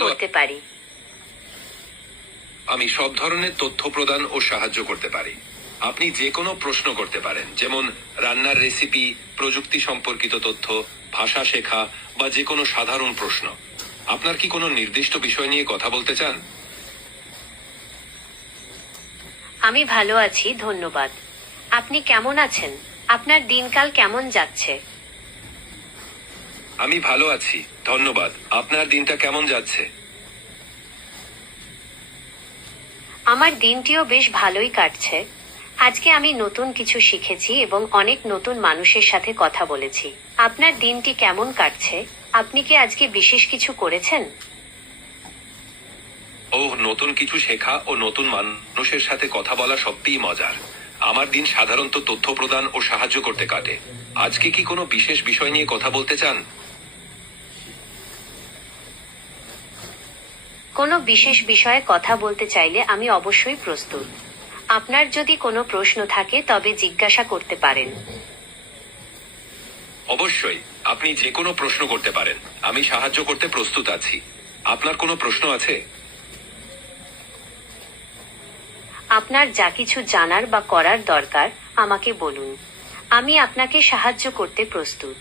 করতে পারি? আমি সব ধরনের তথ্য প্রদান ও সাহায্য করতে পারি। আপনি যে কোনো প্রশ্ন করতে পারেন, যেমন রান্নার রেসিপি, প্রযুক্তি সম্পর্কিত তথ্য, ভাষা শেখা বা যে কোনো সাধারণ প্রশ্ন। আপনার কি কোনো নির্দিষ্ট বিষয় নিয়ে কথা বলতে চান? আমি ভালো আছি, ধন্যবাদ। আপনি কেমন আছেন? আপনার দিনকাল কেমন যাচ্ছে? আমি ভালো আছি, ধন্যবাদ। আপনার দিনটা কেমন যাচ্ছে? আমার দিনটিও বেশ ভালোই কাটছে। আজকে আমি নতুন কিছু শিখেছি এবং অনেক নতুন মানুষের সাথে কথা বলেছি। আপনার দিনটি কেমন কাটছে? আপনি কি আজকে বিশেষ কিছু করেছেন? নতুন কিছু শেখা ও নতুন মানুষের সাথে কথা বলা সত্যিই মজার। আমার দিন সাধারণত তথ্য প্রদান ও সাহায্য করতে কাটে। আজকে কি কোনো বিশেষ বিষয় নিয়ে কথা বলতে চান? কোনো বিশেষ বিষয়ে কথা বলতে চাইলে আমি অবশ্যই প্রস্তুত। আপনার যদি কোনো প্রশ্ন থাকে তবে জিজ্ঞাসা করতে পারেন। অবশ্যই, আপনি যে কোনো প্রশ্ন করতে পারেন। আমি সাহায্য করতে প্রস্তুত আছি। আপনার কোনো প্রশ্ন আছে? আপনার যা কিছু জানার বা করার দরকার আমাকে বলুন। আমি আপনাকে সাহায্য করতে প্রস্তুত।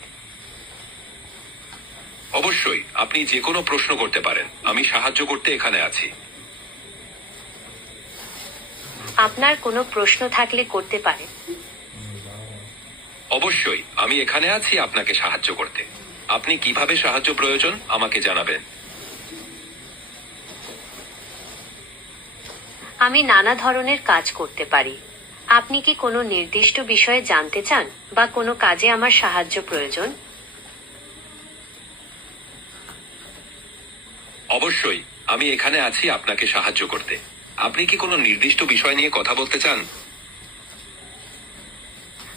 অবশ্যই, আপনি যে কোনো প্রশ্ন করতে পারেন। আমি সাহায্য করতে এখানে আছি। আপনার কোনো প্রশ্ন থাকলে করতে পারেন। অবশ্যই, আমি এখানে আছি আপনাকে সাহায্য করতে। আপনি কিভাবে সাহায্য প্রয়োজন আমাকে জানাবেন। আমি নানা ধরনের কাজ করতে পারি। আপনি কি কোনো নির্দিষ্ট বিষয়ে জানতে চান বা কোনো কাজে আমার সাহায্য প্রয়োজন? অবশ্যই, আমি এখানে আছি আপনাকে সাহায্য করতে। আপনি কি কোনো নির্দিষ্ট বিষয় নিয়ে কথা বলতে চান?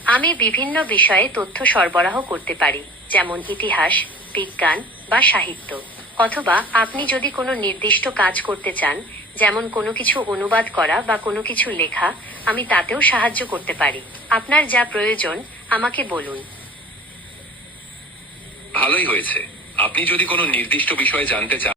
আমি বিভিন্ন বিষয়ে তথ্য সরবরাহ করতে পারি, যেমন ইতিহাস, বিজ্ঞান বা সাহিত্য। অথবা আপনি যদি কোনো নির্দিষ্ট কাজ করতে চান, যেমন কোনো কিছু অনুবাদ করা বা কোনো কিছু লেখা, আমি তাতেও সাহায্য করতে পারি। আপনার যা প্রয়োজন আমাকে বলুন। ভালোই হয়েছে। আপনি যদি কোনো নির্দিষ্ট বিষয়ে জানতে চান